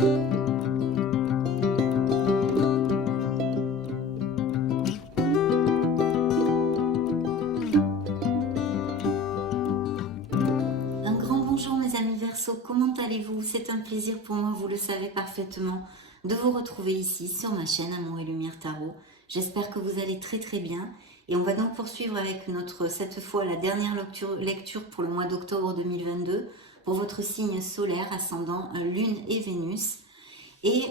Un grand bonjour mes amis Verseau, comment allez-vous? C'est un plaisir pour moi, vous le savez parfaitement, de vous retrouver ici sur ma chaîne Amour et Lumière Tarot. J'espère que vous allez très très bien et on va donc poursuivre avec cette fois la dernière lecture pour le mois d'octobre 2022 pour votre signe solaire, ascendant Lune et Vénus. Et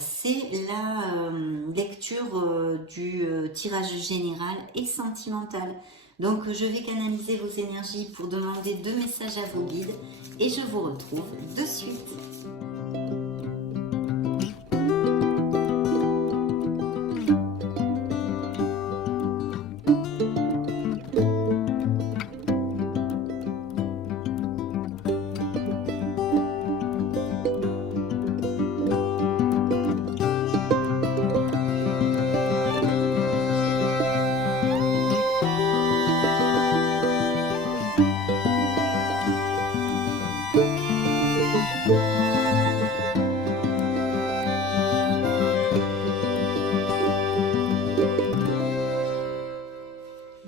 c'est la lecture du tirage général et sentimental. Donc je vais canaliser vos énergies pour demander 2 messages à vos guides et je vous retrouve de suite.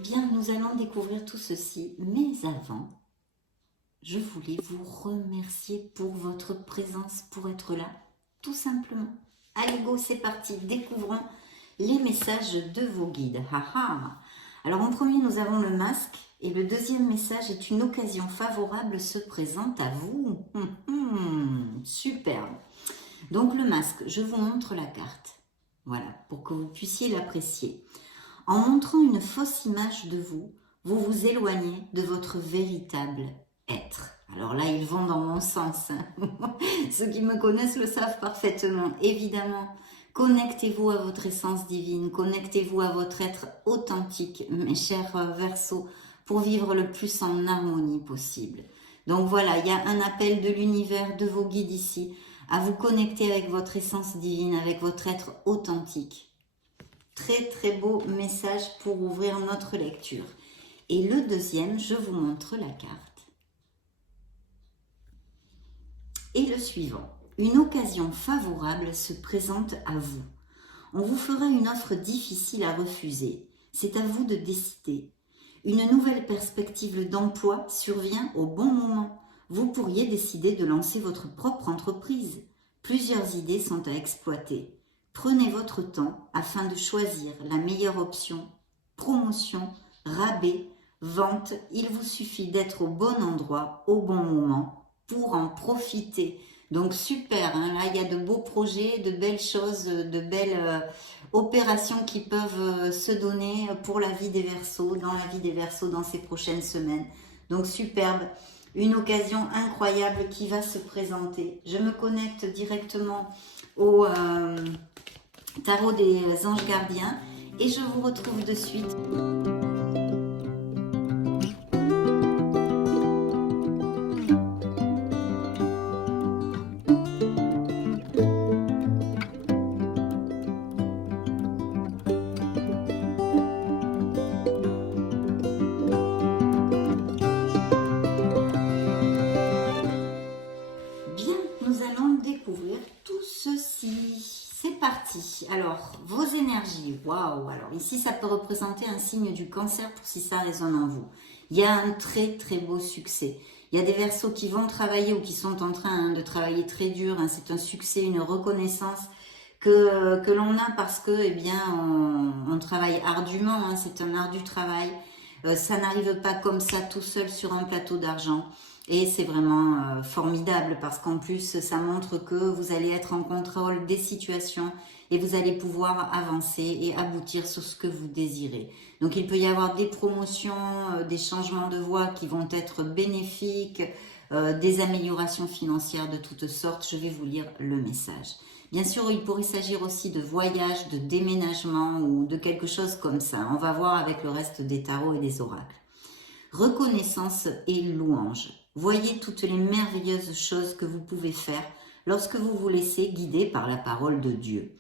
Bien, nous allons découvrir tout ceci, mais avant, je voulais vous remercier pour votre présence, pour être là, tout simplement. Allez go, c'est parti, découvrons les messages de vos guides. Alors en premier, nous avons le masque, et le deuxième message est une occasion favorable se présente à vous. Superbe. Donc le masque, je vous montre la carte, voilà, pour que vous puissiez l'apprécier. En montrant une fausse image de vous, vous vous éloignez de votre véritable être. Alors là, ils vont dans mon sens. Ceux qui me connaissent le savent parfaitement. Évidemment, connectez-vous à votre essence divine, connectez-vous à votre être authentique, mes chers Verseaux, pour vivre le plus en harmonie possible. Donc voilà, il y a un appel de l'univers, de vos guides ici, à vous connecter avec votre essence divine, avec votre être authentique. Très très beau message pour ouvrir notre lecture. Et le deuxième, je vous montre la carte. Et le suivant, une occasion favorable se présente à vous. On vous fera une offre difficile à refuser. C'est à vous de décider. Une nouvelle perspective d'emploi survient au bon moment. Vous pourriez décider de lancer votre propre entreprise. Plusieurs idées sont à exploiter. Prenez votre temps afin de choisir la meilleure option. Promotion, rabais, vente, il vous suffit d'être au bon endroit, au bon moment pour en profiter. Donc super, hein, là il y a de beaux projets, de belles choses, de belles opérations qui peuvent se donner pour la vie des Verseaux, dans la vie des Verseaux dans ces prochaines semaines. Donc superbe, une occasion incroyable qui va se présenter. Je me connecte directement au tarot des anges gardiens et je vous retrouve de suite. Bien, nous allons découvrir tout ceci. C'est parti. Alors, vos énergies, waouh. Alors ici, ça peut représenter un signe du cancer pour si ça résonne en vous. Il y a un très très beau succès. Il y a des Verseaux qui vont travailler ou qui sont en train de travailler très dur. C'est un succès, une reconnaissance que l'on a parce que, eh bien, on travaille ardument. C'est un ardu travail. Ça n'arrive pas comme ça tout seul sur un plateau d'argent. Et c'est vraiment formidable parce qu'en plus, ça montre que vous allez être en contrôle des situations et vous allez pouvoir avancer et aboutir sur ce que vous désirez. Donc, il peut y avoir des promotions, des changements de voie qui vont être bénéfiques, des améliorations financières de toutes sortes. Je vais vous lire le message. Bien sûr, il pourrait s'agir aussi de voyage, de déménagement ou de quelque chose comme ça. On va voir avec le reste des tarots et des oracles. Reconnaissance et louange. Voyez toutes les merveilleuses choses que vous pouvez faire lorsque vous vous laissez guider par la parole de Dieu.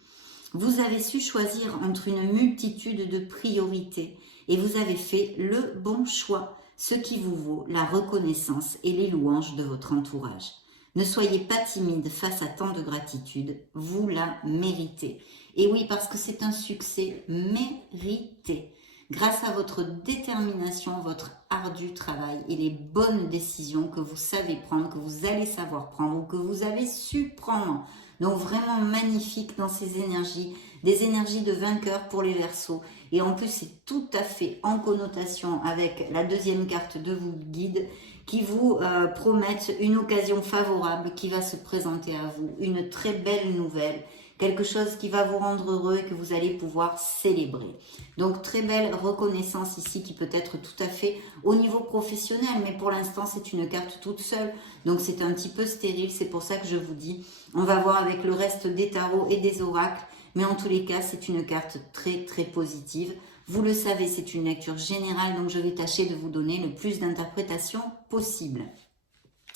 Vous avez su choisir entre une multitude de priorités et vous avez fait le bon choix, ce qui vous vaut la reconnaissance et les louanges de votre entourage. Ne soyez pas timide face à tant de gratitude, vous la méritez. Et oui, parce que c'est un succès mérité. Grâce à votre détermination, votre ardu travail et les bonnes décisions que vous savez prendre, que vous allez savoir prendre ou que vous avez su prendre. Donc vraiment magnifique dans ces énergies, des énergies de vainqueur pour les Verseaux. Et en plus, c'est tout à fait en connotation avec la deuxième carte de vos guides qui vous promettent une occasion favorable qui va se présenter à vous, une très belle nouvelle, quelque chose qui va vous rendre heureux et que vous allez pouvoir célébrer. Donc très belle reconnaissance ici qui peut être tout à fait au niveau professionnel, mais pour l'instant c'est une carte toute seule, donc c'est un petit peu stérile, c'est pour ça que je vous dis, on va voir avec le reste des tarots et des oracles, mais en tous les cas c'est une carte très très positive. Vous le savez, c'est une lecture générale, donc je vais tâcher de vous donner le plus d'interprétations possible.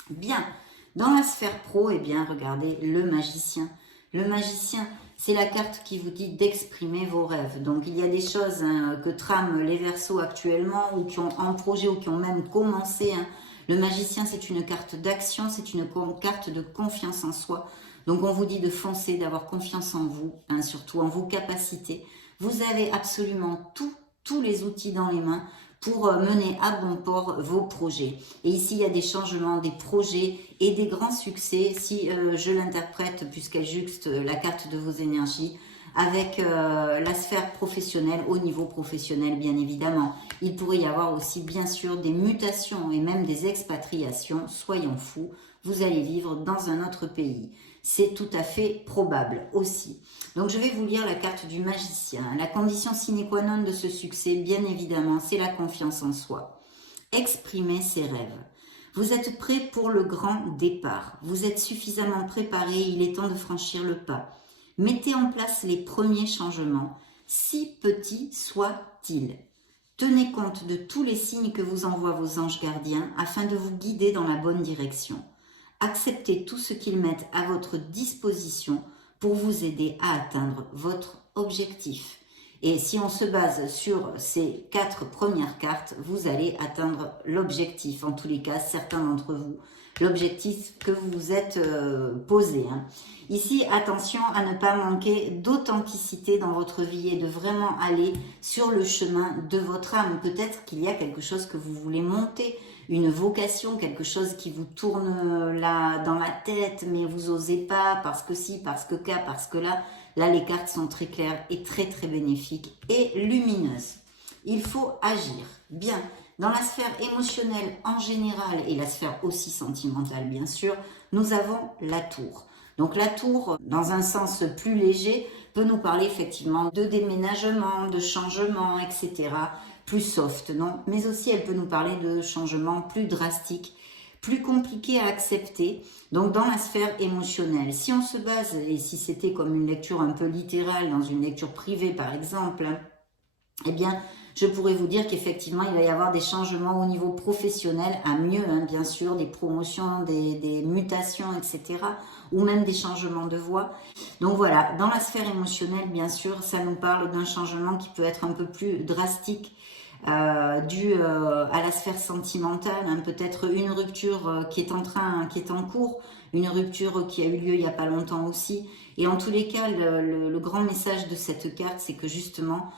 Bien, dans la sphère pro, eh bien regardez le magicien. Le magicien, c'est la carte qui vous dit d'exprimer vos rêves. Donc il y a des choses que trament les Verseaux actuellement ou qui ont en projet ou qui ont même commencé. Le magicien, c'est une carte d'action, c'est une carte de confiance en soi. Donc on vous dit de foncer, d'avoir confiance en vous, surtout en vos capacités. Vous avez absolument tous les outils dans les mains pour mener à bon port vos projets. Et ici, il y a des changements, des projets et des grands succès, si je l'interprète, puisqu'elle juxte la carte de vos énergies, avec la sphère professionnelle, au niveau professionnel, bien évidemment. Il pourrait y avoir aussi, bien sûr, des mutations et même des expatriations, soyons fous, vous allez vivre dans un autre pays. C'est tout à fait probable aussi. Donc je vais vous lire la carte du magicien. La condition sine qua non de ce succès, bien évidemment, c'est la confiance en soi. Exprimer ses rêves. Vous êtes prêt pour le grand départ. Vous êtes suffisamment préparé, il est temps de franchir le pas. Mettez en place les premiers changements, si petits soient-ils. Tenez compte de tous les signes que vous envoient vos anges gardiens afin de vous guider dans la bonne direction. Acceptez tout ce qu'ils mettent à votre disposition pour vous aider à atteindre votre objectif. Et si on se base sur ces 4 premières cartes, vous allez atteindre l'objectif. En tous les cas, certains d'entre vous, l'objectif que vous vous êtes posé. Ici, attention à ne pas manquer d'authenticité dans votre vie et de vraiment aller sur le chemin de votre âme. Peut-être qu'il y a quelque chose que vous voulez monter, une vocation, quelque chose qui vous tourne là dans la tête, mais vous osez pas parce que si, parce que cas, parce que là. Là, les cartes sont très claires et très très bénéfiques et lumineuses. Il faut agir. Bien, dans la sphère émotionnelle en général et la sphère aussi sentimentale bien sûr, nous avons la tour. Donc la tour, dans un sens plus léger, peut nous parler effectivement de déménagement, de changement, etc. Plus soft, non? Mais aussi elle peut nous parler de changements plus drastiques, plus compliqué à accepter, donc dans la sphère émotionnelle. Si on se base, et si c'était comme une lecture un peu littérale, dans une lecture privée par exemple, eh bien, je pourrais vous dire qu'effectivement, il va y avoir des changements au niveau professionnel, à mieux, bien sûr, des promotions, des mutations, etc., ou même des changements de voix. Donc voilà, dans la sphère émotionnelle, bien sûr, ça nous parle d'un changement qui peut être un peu plus drastique, dû à la sphère sentimentale, peut-être une rupture qui est en cours, une rupture qui a eu lieu il n'y a pas longtemps aussi. Et en tous les cas, le grand message de cette carte, c'est que justement,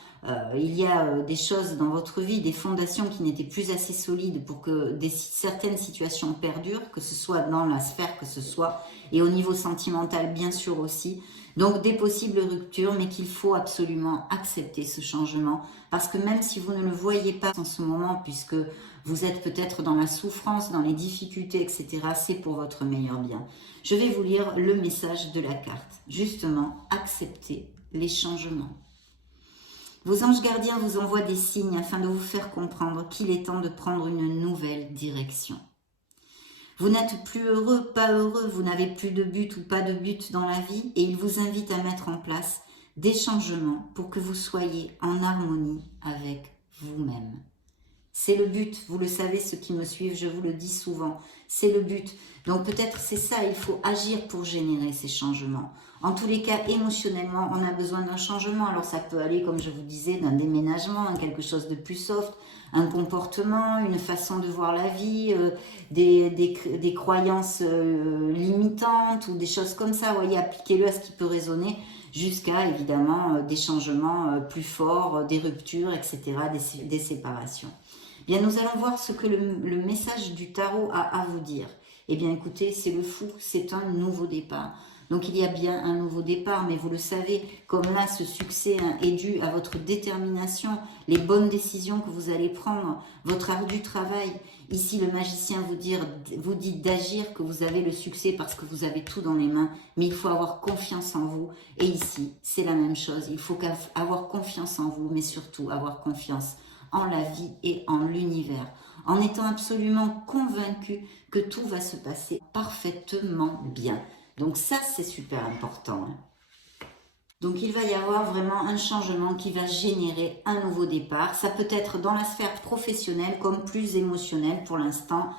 il y a des choses dans votre vie, des fondations qui n'étaient plus assez solides pour que certaines situations perdurent, que ce soit dans la sphère que ce soit, et au niveau sentimental bien sûr aussi. Donc des possibles ruptures, mais qu'il faut absolument accepter ce changement, parce que même si vous ne le voyez pas en ce moment, puisque vous êtes peut-être dans la souffrance, dans les difficultés, etc., c'est pour votre meilleur bien. Je vais vous lire le message de la carte. Justement, acceptez les changements. Vos anges gardiens vous envoient des signes afin de vous faire comprendre qu'il est temps de prendre une nouvelle direction. Vous n'êtes plus heureux, pas heureux, vous n'avez plus de but ou pas de but dans la vie et il vous invite à mettre en place des changements pour que vous soyez en harmonie avec vous-même. C'est le but, vous le savez, ceux qui me suivent, je vous le dis souvent, c'est le but. Donc peut-être c'est ça, il faut agir pour générer ces changements. En tous les cas, émotionnellement, on a besoin d'un changement. Alors ça peut aller, comme je vous disais, d'un déménagement, quelque chose de plus soft, un comportement, une façon de voir la vie, des croyances limitantes ou des choses comme ça. Vous voyez, appliquez-le à ce qui peut résonner jusqu'à évidemment des changements plus forts, des ruptures, etc., des séparations. Bien, nous allons voir ce que le message du tarot a à vous dire. Eh bien, écoutez, c'est le fou, c'est un nouveau départ. Donc, il y a bien un nouveau départ, mais vous le savez, comme là, ce succès est dû à votre détermination, les bonnes décisions que vous allez prendre, votre ardu travail. Ici, le magicien vous dit d'agir, que vous avez le succès parce que vous avez tout dans les mains, mais il faut avoir confiance en vous. Et ici, c'est la même chose. Il faut avoir confiance en vous, mais surtout avoir confiance en la vie et en l'univers, en étant absolument convaincu que tout va se passer parfaitement bien. Donc ça, c'est super important. Donc il va y avoir vraiment un changement qui va générer un nouveau départ. Ça peut être dans la sphère professionnelle comme plus émotionnelle pour l'instant.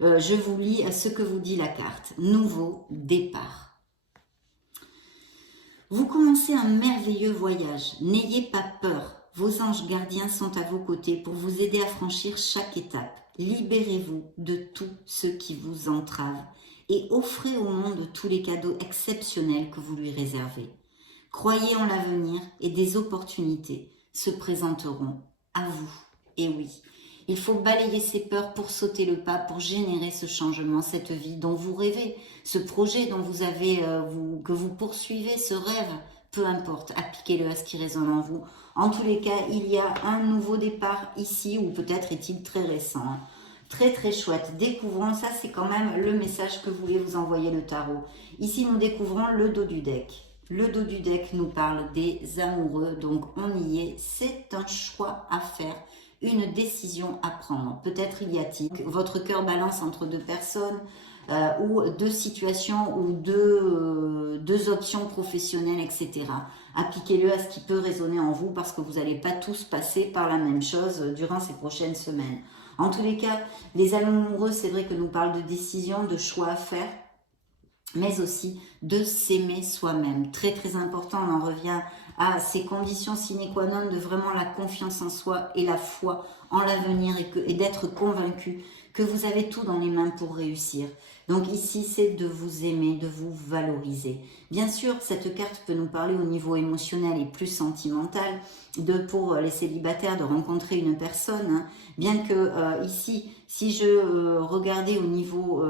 Je vous lis ce que vous dit la carte. Nouveau départ. Vous commencez un merveilleux voyage. N'ayez pas peur. Vos anges gardiens sont à vos côtés pour vous aider à franchir chaque étape. Libérez-vous de tout ce qui vous entrave et offrez au monde tous les cadeaux exceptionnels que vous lui réservez. Croyez en l'avenir et des opportunités se présenteront à vous. Et oui, il faut balayer ses peurs pour sauter le pas, pour générer ce changement, cette vie dont vous rêvez, ce projet dont vous avez, que vous poursuivez, ce rêve, peu importe, appliquez-le à ce qui résonne en vous. En tous les cas, il y a un nouveau départ ici, ou peut-être est-il très récent. Très très chouette. Découvrons, ça c'est quand même le message que voulait vous envoyer le tarot. Ici, nous découvrons le dos du deck. Le dos du deck nous parle des amoureux, donc on y est. C'est un choix à faire, une décision à prendre. Peut-être y a-t-il votre cœur balance entre deux personnes, ou deux situations, ou deux options professionnelles, etc. Appliquez-le à ce qui peut résonner en vous parce que vous n'allez pas tous passer par la même chose durant ces prochaines semaines. En tous les cas, les amoureux, c'est vrai que nous parlent de décisions, de choix à faire, mais aussi de s'aimer soi-même. Très très important, on en revient à ces conditions sine qua non de vraiment la confiance en soi et la foi en l'avenir et d'être convaincu que vous avez tout dans les mains pour réussir. Donc ici, c'est de vous aimer, de vous valoriser. Bien sûr, cette carte peut nous parler au niveau émotionnel et plus sentimental, pour les célibataires de rencontrer une personne, hein. Bien que ici, si je regardais au niveau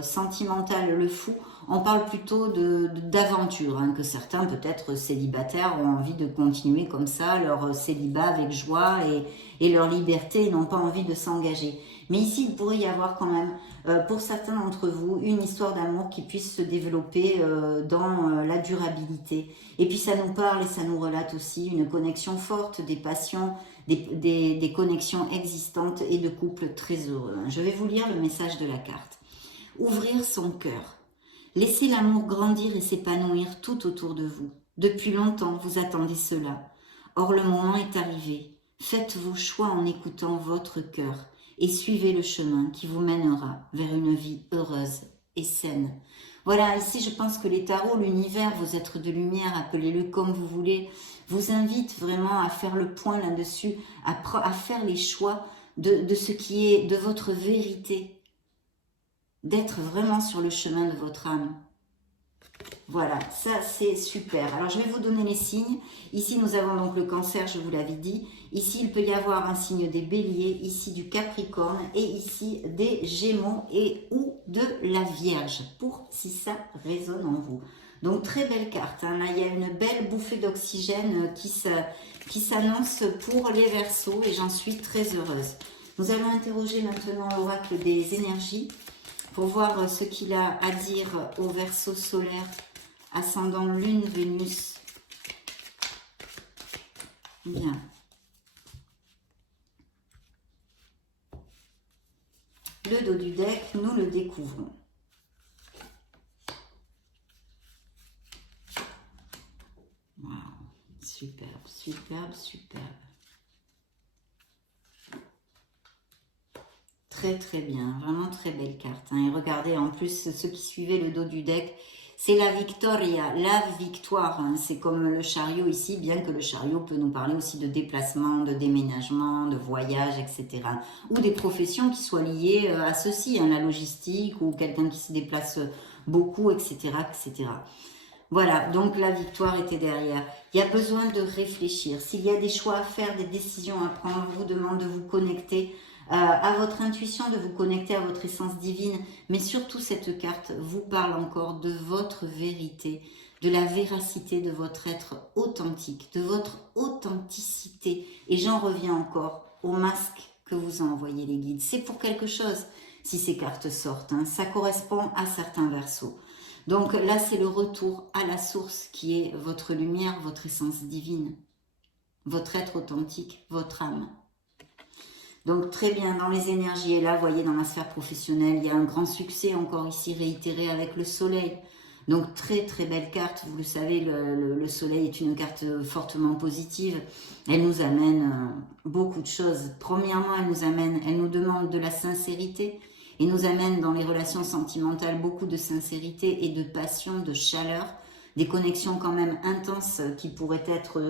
sentimental le fou, on parle plutôt d'aventure, hein, que certains peut-être célibataires ont envie de continuer comme ça, leur célibat avec joie et leur liberté, et n'ont pas envie de s'engager. Mais ici, il pourrait y avoir quand même, pour certains d'entre vous, une histoire d'amour qui puisse se développer dans la durabilité. Et puis ça nous parle et ça nous relate aussi une connexion forte, des passions, des connexions existantes et de couples très heureux. Je vais vous lire le message de la carte. Ouvrir son cœur. Laissez l'amour grandir et s'épanouir tout autour de vous. Depuis longtemps, vous attendez cela. Or, le moment est arrivé. Faites vos choix en écoutant votre cœur et suivez le chemin qui vous mènera vers une vie heureuse et saine. Voilà, ici je pense que les tarots, l'univers, vos êtres de lumière, appelez-le comme vous voulez, vous invitent vraiment à faire le point là-dessus, à faire les choix de ce qui est de votre vérité, d'être vraiment sur le chemin de votre âme. Voilà, ça c'est super. Alors je vais vous donner les signes. Ici nous avons donc le cancer, je vous l'avais dit. Ici il peut y avoir un signe des béliers, ici du capricorne et ici des gémeaux et ou de la vierge, pour si ça résonne en vous. Donc très belle carte, hein. Là il y a une belle bouffée d'oxygène qui s'annonce pour les Verseaux et j'en suis très heureuse. Nous allons interroger maintenant l'oracle des énergies pour voir ce qu'il a à dire au Verseau solaire, ascendant Lune, Vénus. Bien. Le dos du deck, nous le découvrons. Waouh, superbe, superbe, superbe. très très bien, vraiment très belle carte. Hein. Et regardez, en plus, ceux qui suivaient le dos du deck, c'est la Victoria, la victoire. Hein. C'est comme le chariot ici, bien que le chariot peut nous parler aussi de déplacement, de déménagement, de voyage, etc. Ou des professions qui soient liées à ceci, hein, la logistique ou quelqu'un qui se déplace beaucoup, etc., etc. Voilà, donc la victoire était derrière. Il y a besoin de réfléchir. S'il y a des choix à faire, des décisions à prendre, je vous demande de vous connecter à votre intuition, de vous connecter à votre essence divine. Mais surtout, cette carte vous parle encore de votre vérité, de la véracité de votre être authentique, de votre authenticité. Et j'en reviens encore au masque que vous ont envoyé les guides. C'est pour quelque chose si ces cartes sortent. Hein. Ça correspond à certains versos. Donc là, c'est le retour à la source qui est votre lumière, votre essence divine, votre être authentique, votre âme. Donc très bien, dans les énergies, et là, vous voyez, dans la sphère professionnelle, il y a un grand succès encore ici réitéré avec le soleil. Donc très très belle carte, vous le savez, le soleil est une carte fortement positive. Elle nous amène beaucoup de choses. Premièrement, elle nous demande de la sincérité. Et nous amène dans les relations sentimentales beaucoup de sincérité et de passion, de chaleur, des connexions quand même intenses qui pourraient être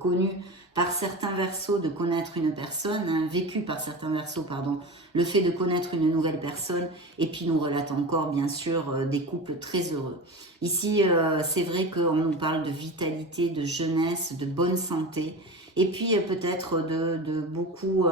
connues par certains versos, de connaître une personne, hein, vécues par certains versos, pardon, le fait de connaître une nouvelle personne, et puis nous relate encore bien sûr des couples très heureux. Ici, c'est vrai qu'on nous parle de vitalité, de jeunesse, de bonne santé, et puis peut-être de beaucoup,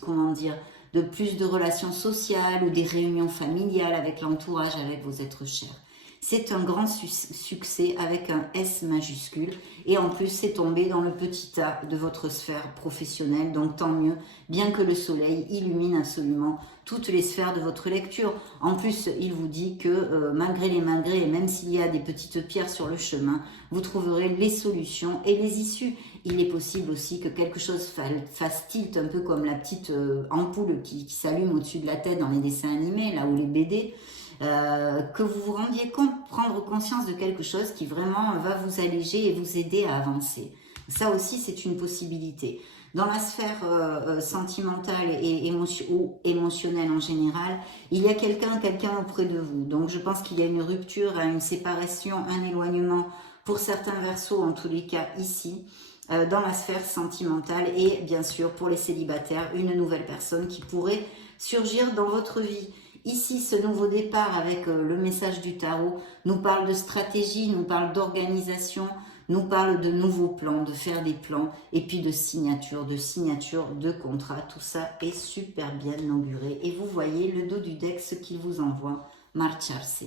comment dire, de plus de relations sociales ou des réunions familiales avec l'entourage, avec vos êtres chers. C'est un grand succès avec un S majuscule et en plus c'est tombé dans le petit A de votre sphère professionnelle, donc tant mieux, bien que le soleil illumine absolument toutes les sphères de votre lecture. En plus, il vous dit que malgré les malgrés, et même s'il y a des petites pierres sur le chemin, vous trouverez les solutions et les issues. Il est possible aussi que quelque chose fasse tilt, un peu comme la petite ampoule qui s'allume au-dessus de la tête dans les dessins animés, là où les BD, que vous vous rendiez compte, prendre conscience de quelque chose qui vraiment va vous alléger et vous aider à avancer. Ça aussi, c'est une possibilité. Dans la sphère sentimentale et ou émotionnelle en général, il y a quelqu'un auprès de vous. Donc, je pense qu'il y a une rupture, une séparation, un éloignement pour certains versos, en tous les cas ici, dans la sphère sentimentale. Et bien sûr, pour les célibataires, une nouvelle personne qui pourrait surgir dans votre vie. Ici, ce nouveau départ avec le message du tarot nous parle de stratégie, nous parle d'organisation, nous parle de nouveaux plans, de faire des plans et puis de signature de contrat. Tout ça est super bien inauguré. Et vous voyez le dos du deck, ce qu'il vous envoie, marcharse,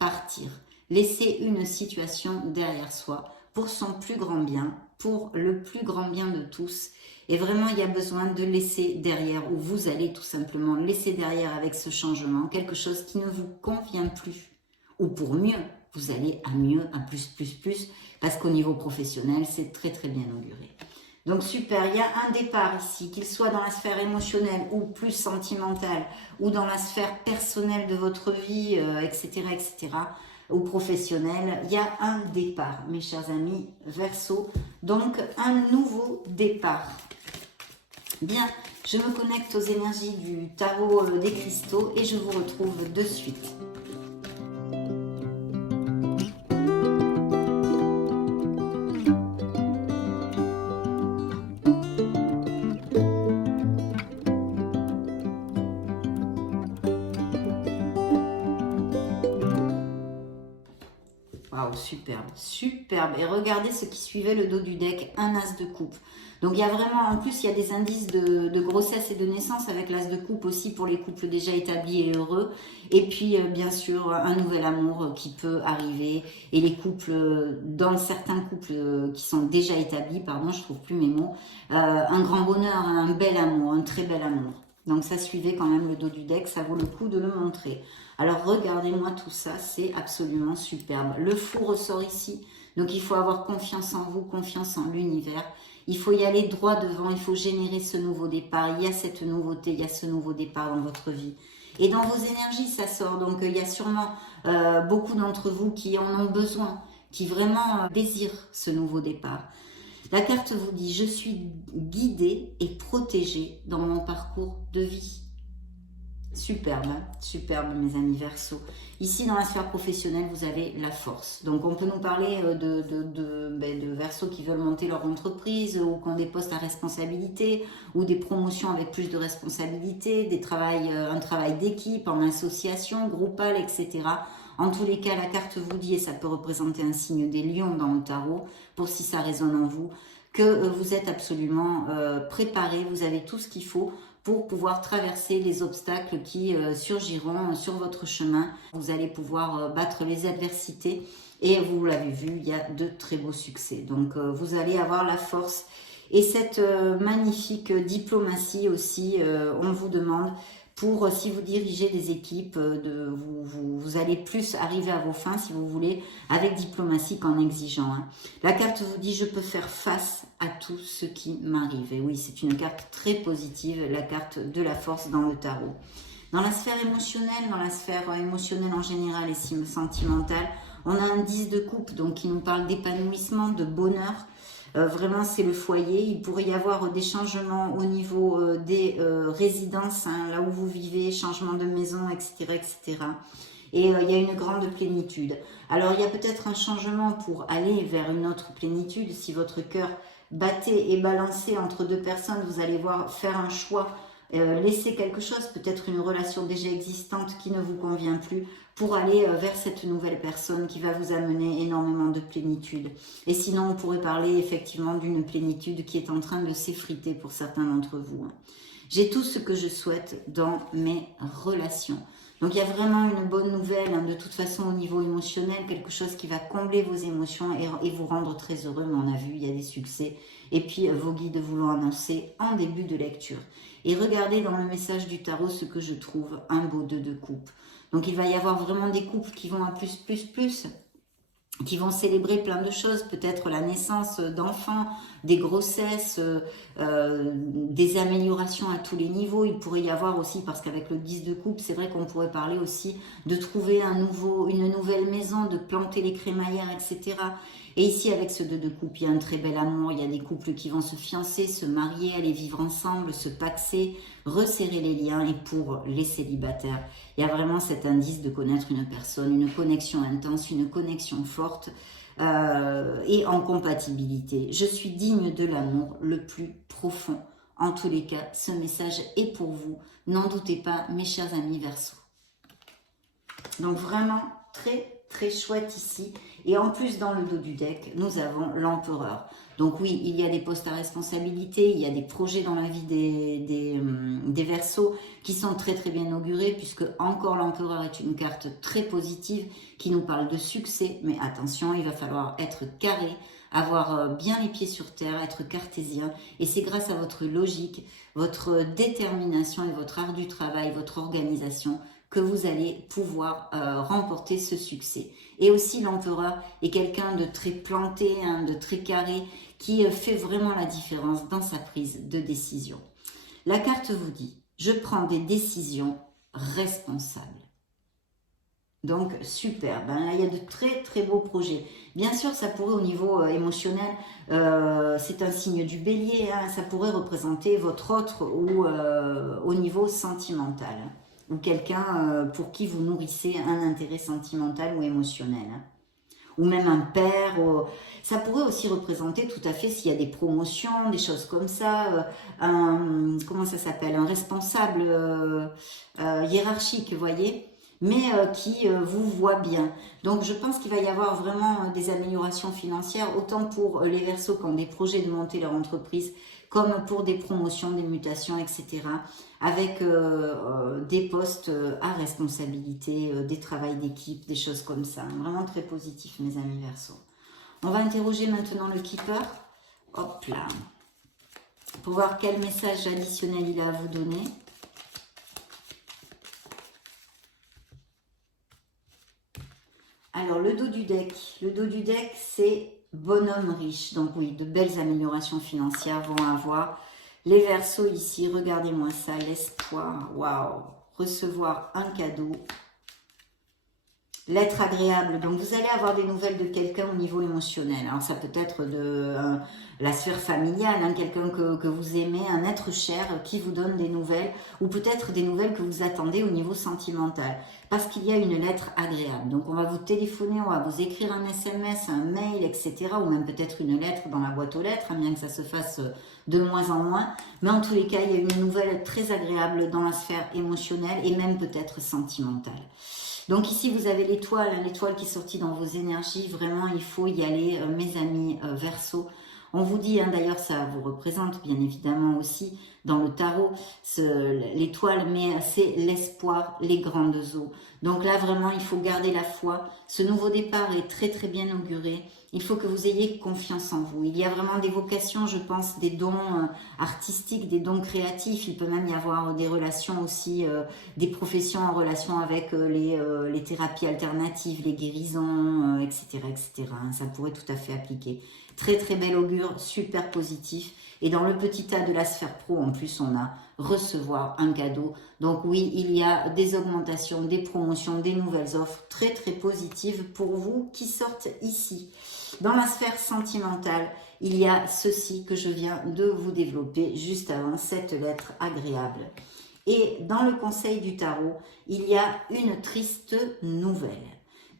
partir, laisser une situation derrière soi pour son plus grand bien, pour le plus grand bien de tous. Et vraiment, il y a besoin de laisser derrière, ou vous allez tout simplement laisser derrière avec ce changement, quelque chose qui ne vous convient plus. Ou pour mieux, vous allez à mieux, à plus, parce qu'au niveau professionnel, c'est très très bien auguré. Donc super, il y a un départ ici, qu'il soit dans la sphère émotionnelle ou plus sentimentale, ou dans la sphère personnelle de votre vie, etc., ou professionnelle, il y a un départ, mes chers amis Verseau, donc un nouveau départ. Bien, je me connecte aux énergies du tarot des cristaux et je vous retrouve de suite. Waouh, superbe, superbe. Et regardez ce qui suivait le dos du deck, un as de coupe. Donc il y a vraiment, en plus, il y a des indices de grossesse et de naissance avec l'as de coupe aussi pour les couples déjà établis et heureux. Et puis, bien sûr, un nouvel amour qui peut arriver. Et les couples, dans certains couples qui sont déjà établis, pardon, je trouve plus mes mots, un grand bonheur, un bel amour, un très bel amour. Donc ça suivait quand même le dos du deck, ça vaut le coup de le montrer. Alors regardez-moi tout ça, c'est absolument superbe. Le fou ressort ici, donc il faut avoir confiance en vous, confiance en l'univers. Il faut y aller droit devant, il faut générer ce nouveau départ. Il y a cette nouveauté, il y a ce nouveau départ dans votre vie. Et dans vos énergies, ça sort. Donc il y a sûrement beaucoup d'entre vous qui en ont besoin, qui vraiment désirent ce nouveau départ. La carte vous dit, je suis guidée et protégée dans mon parcours de vie. Superbe, hein, superbe mes amis Verseau. Ici dans la sphère professionnelle, vous avez la force. Donc on peut nous parler de Verseau qui veulent monter leur entreprise ou qui ont des postes à responsabilité ou des promotions avec plus de responsabilité, un travail d'équipe, en association, groupale, etc. En tous les cas, la carte vous dit, et ça peut représenter un signe des lions dans le tarot, pour si ça résonne en vous, que vous êtes absolument préparé, vous avez tout ce qu'il faut pour pouvoir traverser les obstacles qui surgiront sur votre chemin. Vous allez pouvoir battre les adversités et vous l'avez vu, il y a de très beaux succès. Donc vous allez avoir la force et cette magnifique diplomatie aussi, on vous demande pour, si vous dirigez des équipes, vous allez plus arriver à vos fins, si vous voulez, avec diplomatie qu'en exigeant. Hein. La carte vous dit, je peux faire face à tout ce qui m'arrive. Et oui, c'est une carte très positive, la carte de la force dans le tarot. Dans la sphère émotionnelle en général et sentimentale, on a un 10 de coupe, donc qui nous parle d'épanouissement, de bonheur. Vraiment, c'est le foyer. Il pourrait y avoir des changements au niveau des résidences, hein, là où vous vivez, changement de maison, etc. etc. Et il y a une grande plénitude. Alors, il y a peut-être un changement pour aller vers une autre plénitude. Si votre cœur battait et balançait entre deux personnes, vous allez voir faire un choix, laisser quelque chose, peut-être une relation déjà existante qui ne vous convient plus, pour aller vers cette nouvelle personne qui va vous amener énormément de plénitude. Et sinon, on pourrait parler effectivement d'une plénitude qui est en train de s'effriter pour certains d'entre vous. J'ai tout ce que je souhaite dans mes relations. Donc il y a vraiment une bonne nouvelle, hein, de toute façon au niveau émotionnel, quelque chose qui va combler vos émotions et vous rendre très heureux. Mais on a vu, il y a des succès. Et puis vos guides vous l'ont annoncé en début de lecture. Et regardez dans le message du tarot ce que je trouve, un beau 2 de coupe. Donc il va y avoir vraiment des couples qui vont à plus, qui vont célébrer plein de choses, peut-être la naissance d'enfants, des grossesses, des améliorations à tous les niveaux. Il pourrait y avoir aussi, parce qu'avec le 10 de coupe, c'est vrai qu'on pourrait parler aussi de trouver une nouvelle maison, de planter les crémaillères, etc. Et ici, avec ce 2 de coupe, il y a un très bel amour. Il y a des couples qui vont se fiancer, se marier, aller vivre ensemble, se paxer, resserrer les liens. Et pour les célibataires, il y a vraiment cet indice de connaître une personne, une connexion intense, une connexion forte et en compatibilité. Je suis digne de l'amour le plus profond. En tous les cas, ce message est pour vous. N'en doutez pas, mes chers amis Verseau. Donc vraiment, très chouette ici. Et en plus, dans le dos du deck, nous avons l'empereur. Donc oui, il y a des postes à responsabilité, il y a des projets dans la vie des Verseaux qui sont très bien augurés, puisque encore l'empereur est une carte très positive qui nous parle de succès. Mais attention, il va falloir être carré, avoir bien les pieds sur terre, être cartésien. Et c'est grâce à votre logique, votre détermination et votre art du travail, votre organisation, que vous allez pouvoir remporter ce succès. Et aussi l'empereur est quelqu'un de très planté, hein, de très carré, qui fait vraiment la différence dans sa prise de décision. La carte vous dit, je prends des décisions responsables. Donc superbe, hein. Là il y a de très beaux projets. Bien sûr ça pourrait au niveau émotionnel, c'est un signe du bélier, hein, ça pourrait représenter votre autre ou au niveau sentimental. Ou quelqu'un pour qui vous nourrissez un intérêt sentimental ou émotionnel. Ou même un père. Ça pourrait aussi représenter tout à fait, s'il y a des promotions, des choses comme ça, comment ça s'appelle, un responsable hiérarchique, vous voyez, mais qui vous voit bien. Donc je pense qu'il va y avoir vraiment des améliorations financières, autant pour les Verseaux qui ont des projets de monter leur entreprise, comme pour des promotions, des mutations, etc. Avec des postes à responsabilité, des travails d'équipe, des choses comme ça. Vraiment très positif, mes amis Verseaux. On va interroger maintenant le Keeper. Hop là. Pour voir quel message additionnel il a à vous donner. Alors, le dos du deck. Le dos du deck, c'est bonhomme riche. Donc oui, de belles améliorations financières vont avoir. Les Verseaux ici, regardez-moi ça, l'espoir. Waouh! Recevoir un cadeau. L'être agréable, donc vous allez avoir des nouvelles de quelqu'un au niveau émotionnel. Alors ça peut être de la sphère familiale, hein, quelqu'un que vous aimez, un être cher qui vous donne des nouvelles, ou peut-être des nouvelles que vous attendez au niveau sentimental, parce qu'il y a une lettre agréable. Donc on va vous téléphoner, on va vous écrire un SMS, un mail, etc. Ou même peut-être une lettre dans la boîte aux lettres, hein, bien que ça se fasse de moins en moins. Mais en tous les cas, il y a une nouvelle très agréable dans la sphère émotionnelle et même peut-être sentimentale. Donc ici, vous avez l'étoile, hein, l'étoile qui est sortie dans vos énergies. Vraiment, il faut y aller, mes amis Verseau. On vous dit, hein, d'ailleurs, ça vous représente bien évidemment aussi dans le tarot, l'étoile, mais c'est l'espoir, les grandes eaux. Donc là, vraiment, il faut garder la foi. Ce nouveau départ est très très bien auguré. Il faut que vous ayez confiance en vous. Il y a vraiment des vocations, je pense, des dons artistiques, des dons créatifs. Il peut même y avoir des relations aussi, des professions en relation avec les thérapies alternatives, les guérisons, etc., etc. Ça pourrait tout à fait appliquer. Très très bel augure, super positif. Et dans le petit tas de la sphère pro, en plus, on a recevoir un cadeau. Donc oui, il y a des augmentations, des promotions, des nouvelles offres très très positives pour vous qui sortent ici. Dans la sphère sentimentale, il y a ceci que je viens de vous développer juste avant cette lettre agréable. Et dans le conseil du tarot, il y a une triste nouvelle.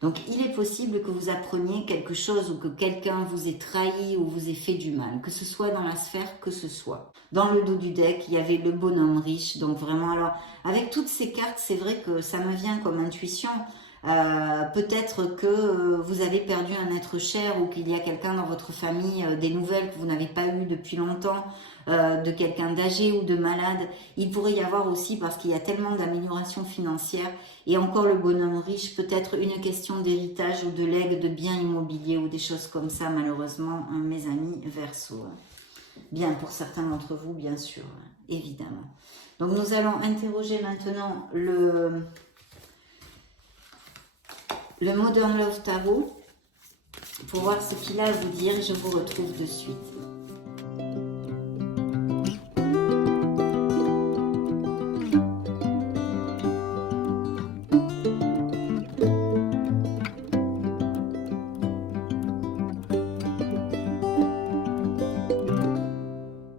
Donc, il est possible que vous appreniez quelque chose ou que quelqu'un vous ait trahi ou vous ait fait du mal, que ce soit dans la sphère que ce soit. Dans le dos du deck, il y avait le bonhomme riche. Donc, vraiment, alors, avec toutes ces cartes, c'est vrai que ça me vient comme intuition. Peut-être que vous avez perdu un être cher ou qu'il y a quelqu'un dans votre famille, des nouvelles que vous n'avez pas eues depuis longtemps, de quelqu'un d'âgé ou de malade. Il pourrait y avoir aussi, parce qu'il y a tellement d'améliorations financières, et encore le bonhomme riche, peut-être une question d'héritage ou de legs de biens immobiliers ou des choses comme ça, malheureusement, mes amis Verseau. Bien, pour certains d'entre vous, bien sûr, évidemment. Donc nous allons interroger maintenant le Modern Love Tarot pour voir ce qu'il a à vous dire. Je vous retrouve de suite.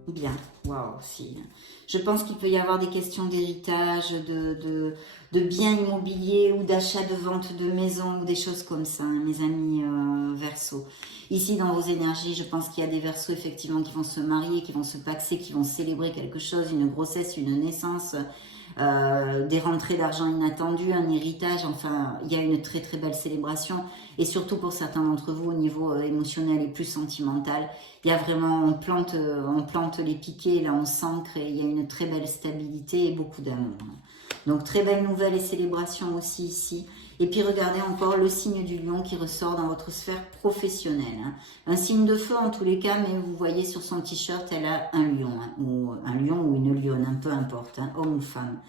Bien, waouh, si. Je pense qu'il peut y avoir des questions d'héritage, de biens immobiliers ou d'achat de vente de maisons ou des choses comme ça, hein, mes amis Verseau. Ici, dans vos énergies, je pense qu'il y a des Verseaux effectivement qui vont se marier, qui vont se paxer, qui vont célébrer quelque chose, une grossesse, une naissance, des rentrées d'argent inattendues, un héritage. Enfin, il y a une très très belle célébration. Et surtout pour certains d'entre vous, au niveau émotionnel et plus sentimental, il y a vraiment, on plante les piquets, là on s'ancre et il y a une très belle stabilité et beaucoup d'amour. Donc très belle nouvelle et célébration aussi ici. Et puis regardez encore le signe du lion qui ressort dans votre sphère professionnelle. Hein. Un signe de feu en tous les cas, mais vous voyez sur son t-shirt, elle a un lion, hein, ou un lion ou une lionne, peu importe, hein, homme ou femme.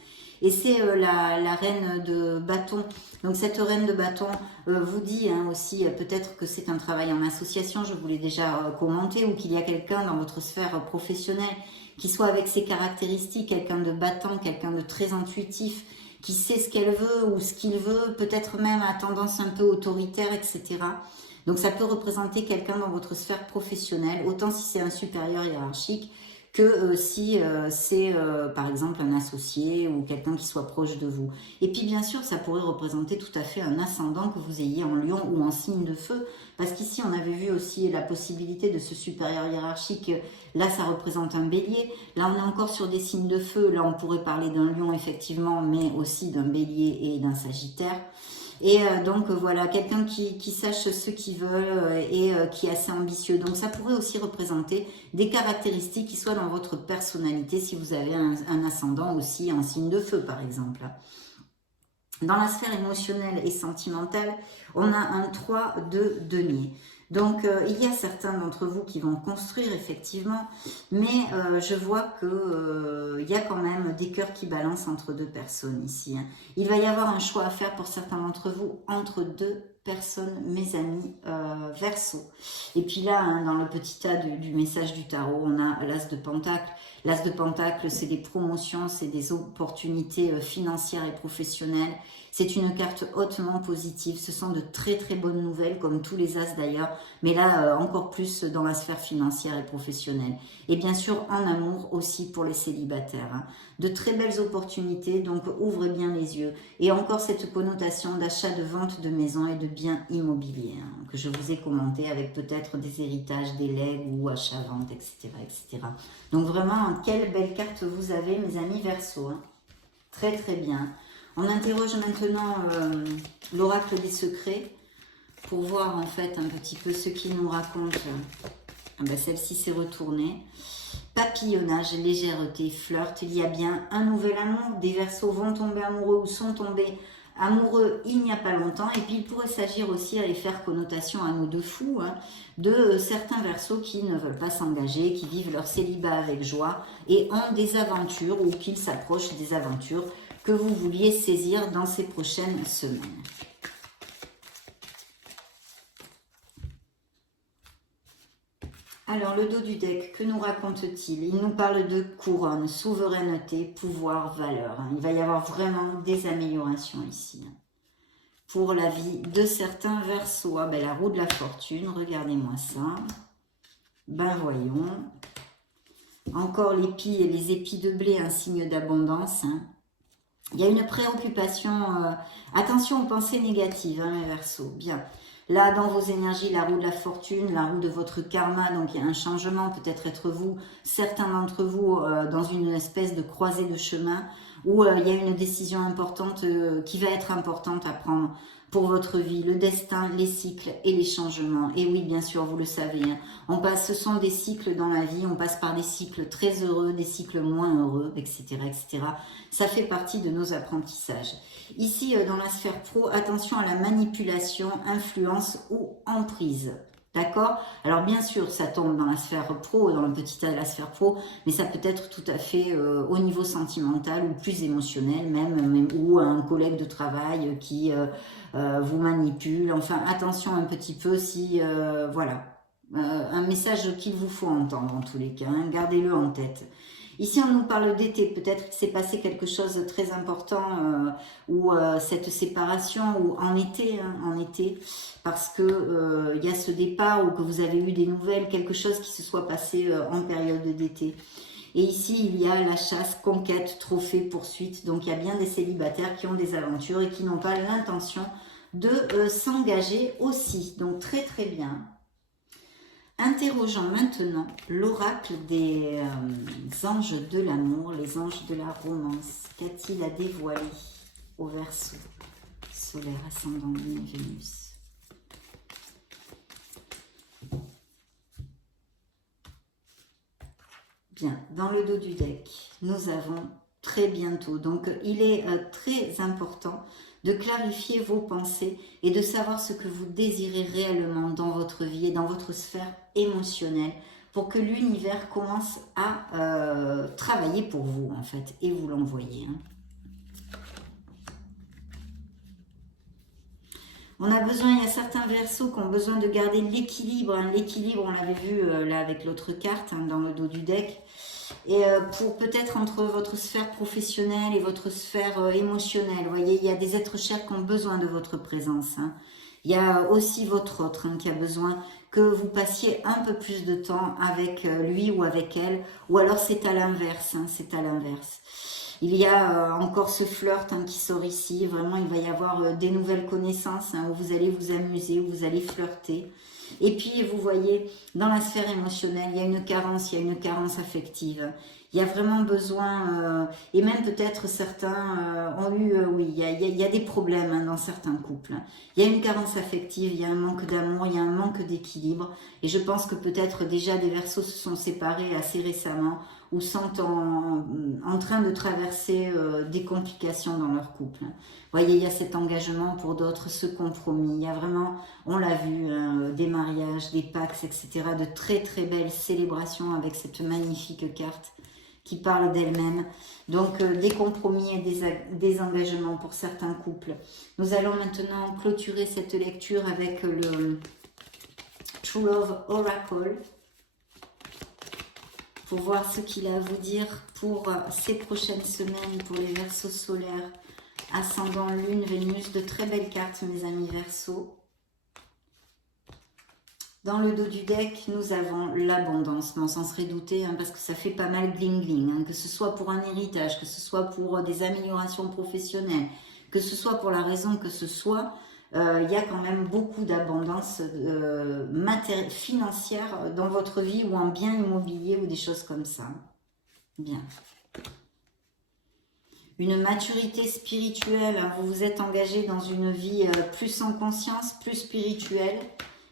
Et c'est la reine de bâton. Donc cette reine de bâton vous dit hein, aussi peut-être que c'est un travail en association, je vous l'ai déjà commenté, ou qu'il y a quelqu'un dans votre sphère professionnelle qui soit avec ses caractéristiques, quelqu'un de battant, quelqu'un de très intuitif, qui sait ce qu'elle veut ou ce qu'il veut, peut-être même à tendance un peu autoritaire, etc. Donc ça peut représenter quelqu'un dans votre sphère professionnelle, autant si c'est un supérieur hiérarchique, que si c'est par exemple un associé ou quelqu'un qui soit proche de vous. Et puis bien sûr, ça pourrait représenter tout à fait un ascendant que vous ayez en lion ou en signe de feu, parce qu'ici on avait vu aussi la possibilité de ce supérieur hiérarchique, là ça représente un bélier, là on est encore sur des signes de feu, là on pourrait parler d'un lion effectivement, mais aussi d'un bélier et d'un sagittaire. Et donc voilà, quelqu'un qui sache ce qu'il veut et qui est assez ambitieux. Donc ça pourrait aussi représenter des caractéristiques qui soient dans votre personnalité si vous avez un ascendant aussi en signe de feu par exemple. Dans la sphère émotionnelle et sentimentale, on a un 3 de denier. Donc, il y a certains d'entre vous qui vont construire, effectivement, mais je vois qu'il y a quand même des cœurs qui balancent entre deux personnes ici. Hein. Il va y avoir un choix à faire pour certains d'entre vous entre deux personnes, mes amis Verseau. Et puis là, hein, dans le petit tas du message du tarot, on a l'As de Pentacle. L'As de Pentacle, c'est des promotions, c'est des opportunités financières et professionnelles. C'est une carte hautement positive. Ce sont de très très bonnes nouvelles, comme tous les as d'ailleurs, mais là encore plus dans la sphère financière et professionnelle. Et bien sûr en amour aussi pour les célibataires. Hein. De très belles opportunités, donc ouvrez bien les yeux. Et encore cette connotation d'achat, de vente de maison et de biens immobiliers, hein, que je vous ai commenté avec peut-être des héritages, des legs ou achats-ventes, etc., etc. Donc vraiment, quelle belle carte vous avez, mes amis Verseau. Hein. Très très bien. On interroge maintenant l'oracle des secrets pour voir en fait un petit peu ce qu'il nous raconte. Ah ben, celle-ci s'est retournée. Papillonnage, légèreté, flirt. Il y a bien un nouvel amour. Des Verseaux vont tomber amoureux ou sont tombés amoureux il n'y a pas longtemps. Et puis il pourrait s'agir aussi, à les faire connotation à nous de fous, hein, de certains Verseaux qui ne veulent pas s'engager, qui vivent leur célibat avec joie et ont des aventures ou qu'ils s'approchent des aventures que vous vouliez saisir dans ces prochaines semaines. Alors, le dos du deck, que nous raconte-t-il? Il nous parle de couronne, souveraineté, pouvoir, valeur. Il va y avoir vraiment des améliorations ici. Pour la vie de certains Verseaux. Ah ben, la roue de la fortune, regardez-moi ça. Ben voyons. Encore l'épi et les épis de blé, un signe d'abondance. Il y a une préoccupation. Attention aux pensées négatives, hein, mes Verseaux. Bien. Là, dans vos énergies, la roue de la fortune, la roue de votre karma, donc il y a un changement, peut-être être vous, certains d'entre vous, dans une espèce de croisée de chemin, où il y a une décision importante qui va être importante à prendre pour votre vie, le destin, les cycles et les changements. Et oui, bien sûr, vous le savez, hein, ce sont des cycles dans la vie, on passe par des cycles très heureux, des cycles moins heureux, etc., etc. Ça fait partie de nos apprentissages. Ici, dans la sphère pro, attention à la manipulation, influence ou emprise. D'accord? Alors bien sûr, ça tombe dans la sphère pro, dans le petit a de la sphère pro, mais ça peut être tout à fait au niveau sentimental ou plus émotionnel même ou un collègue de travail qui vous manipule. Enfin, attention un petit peu si, voilà, un message qu'il vous faut entendre en tous les cas, hein, gardez-le en tête. Ici, on nous parle d'été. Peut-être qu'il s'est passé quelque chose de très important ou cette séparation ou en été, hein, en été, parce que il y a ce départ ou que vous avez eu des nouvelles, quelque chose qui se soit passé en période d'été. Et ici, il y a la chasse, conquête, trophée, poursuite. Donc, il y a bien des célibataires qui ont des aventures et qui n'ont pas l'intention de s'engager aussi. Donc, très très bien. Interrogeons maintenant l'oracle des anges de l'amour, les anges de la romance. Qu'a-t-il à dévoiler au Verseau, solaire, ascendant, Lune, Vénus? Bien, dans le dos du deck, nous avons très bientôt. Donc, il est très important de clarifier vos pensées et de savoir ce que vous désirez réellement dans votre vie et dans votre sphère émotionnelle pour que l'univers commence à travailler pour vous, en fait, et vous l'envoyer. Hein. On a besoin, il y a certains Verseaux qui ont besoin de garder l'équilibre. Hein. L'équilibre, on l'avait vu là avec l'autre carte, hein, dans le dos du deck. Et pour peut-être entre votre sphère professionnelle et votre sphère émotionnelle, vous voyez, il y a des êtres chers qui ont besoin de votre présence. Hein. Il y a aussi votre autre hein, qui a besoin que vous passiez un peu plus de temps avec lui ou avec elle, ou alors c'est à l'inverse, hein, c'est à l'inverse. Il y a encore ce flirt hein, qui sort ici, vraiment il va y avoir des nouvelles connaissances hein, où vous allez vous amuser, où vous allez flirter. Et puis, vous voyez, dans la sphère émotionnelle, il y a une carence affective. Il y a vraiment besoin, et même peut-être certains ont eu, oui, il y a des problèmes hein, dans certains couples. Il y a une carence affective, il y a un manque d'amour, il y a un manque d'équilibre. Et je pense que peut-être déjà des Verseaux se sont séparés assez récemment ou sont en train de traverser des complications dans leur couple. Vous voyez, il y a cet engagement pour d'autres, ce compromis. Il y a vraiment, on l'a vu, hein, des mariages, des pactes, etc. De très très belles célébrations avec cette magnifique carte qui parle d'elle-même. Donc des compromis et des engagements pour certains couples. Nous allons maintenant clôturer cette lecture avec le True Love Oracle pour voir ce qu'il a à vous dire pour ces prochaines semaines pour les Verseaux solaires, ascendant Lune, Vénus, de très belles cartes, mes amis Verseau. Dans le dos du deck, nous avons l'abondance, mais on s'en serait douté, hein, parce que ça fait pas mal gling-gling, hein, que ce soit pour un héritage, que ce soit pour des améliorations professionnelles, que ce soit pour la raison que ce soit, il y a quand même beaucoup d'abondance financière dans votre vie ou en biens immobiliers ou des choses comme ça. Bien. Une maturité spirituelle, hein, vous vous êtes engagé dans une vie plus en conscience, plus spirituelle.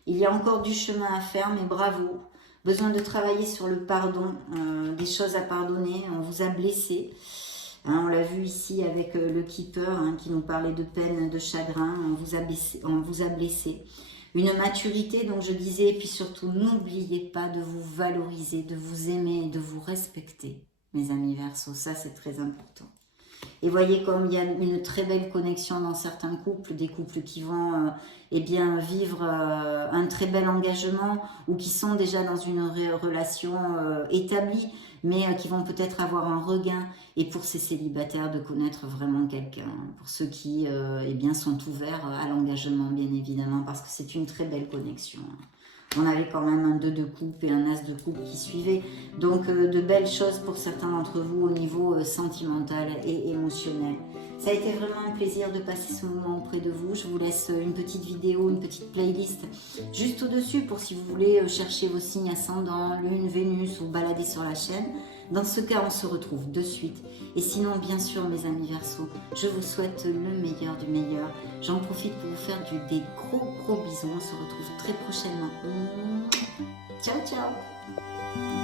Il y a encore du chemin à faire, mais bravo. Besoin de travailler sur le pardon, des choses à pardonner. On vous a blessé. Hein, on l'a vu ici avec le Keeper, hein, qui nous parlait de peine, de chagrin. On vous a blessé. Une maturité, donc je disais, et puis surtout, n'oubliez pas de vous valoriser, de vous aimer, de vous respecter, mes amis Verseau. Ça, c'est très important. Et voyez comme il y a une très belle connexion dans certains couples, des couples qui vont eh bien, vivre un très bel engagement ou qui sont déjà dans une relation établie, mais qui vont peut-être avoir un regain. Et pour ces célibataires, de connaître vraiment quelqu'un. Pour ceux qui eh bien, sont ouverts à l'engagement, bien évidemment, parce que c'est une très belle connexion. On avait quand même un 2 de coupe et un as de coupe qui suivait. Donc de belles choses pour certains d'entre vous au niveau sentimental et émotionnel. Ça a été vraiment un plaisir de passer ce moment auprès de vous. Je vous laisse une petite vidéo, une petite playlist juste au-dessus pour si vous voulez chercher vos signes ascendants, Lune, Vénus ou balader sur la chaîne. Dans ce cas, on se retrouve de suite. Et sinon, bien sûr, mes amis Verseau, je vous souhaite le meilleur du meilleur. J'en profite pour vous faire des gros bisous. On se retrouve très prochainement. Ciao, ciao!